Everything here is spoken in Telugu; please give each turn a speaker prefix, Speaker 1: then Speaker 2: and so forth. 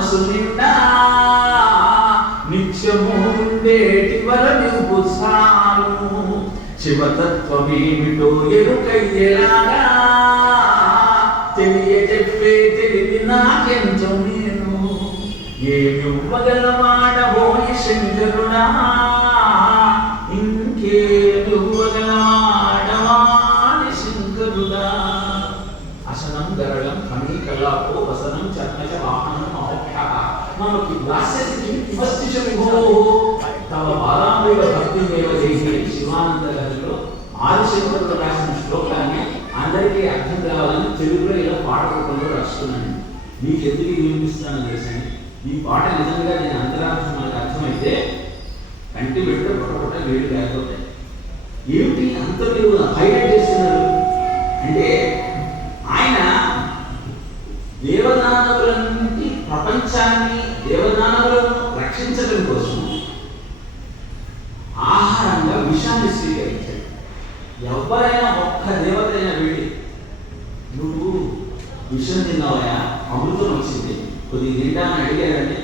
Speaker 1: మనసు నిండా నిత్యము ఉండేటి వరమింపు సాను శివతత్వమేమిటో ఎరుకయ్యేలాగా తెలియజెప్పే తెలివి నాకెంతో నేను. ఏమి ఇవ్వగలవాడబోయి శంకరుడా? ఇంకేమి ఇవ్వగలవాడవాడి శంకరుడా? అసనం గరళం ఫణి కల్లాపో వసనం చర్మజ వాహనం మనకి వాస్యసి ఫస్ట్ చ విభో తవ భక్తి మేవ దేహి శివానంద గారిలో ఆదిశంకరుడు రాసిన శ్లోకాన్ని అందరికీ అర్థం కావాలని తెలుగులో ఇలా పాట రూపంలో రాస్తున్నాను. మీకు ఎందుకు వినిపిస్తున్నాను తెలుసండి ఈ పాట నిజంగా నేను అంతరార్థం నాకు అర్థమైతే కంటి వెంట పొట్టపొట్ట వేడి లేకపోతే ఏమిటి అంత మీరు హైలైట్ చేస్తున్నారు? అంటే ఆయన దేవదానవుల ప్రపంచాన్ని దేవదానవులను రక్షించడం కోసం ఆహారంగా విషాన్ని స్వీకరించాడు ఎవరైనా ఒక్క దేవతైనా వెళ్ళి నువ్వు విషం తిన్నావయా అమృతం వచ్చింది. కొద్దిగా తింటామని అడిగారని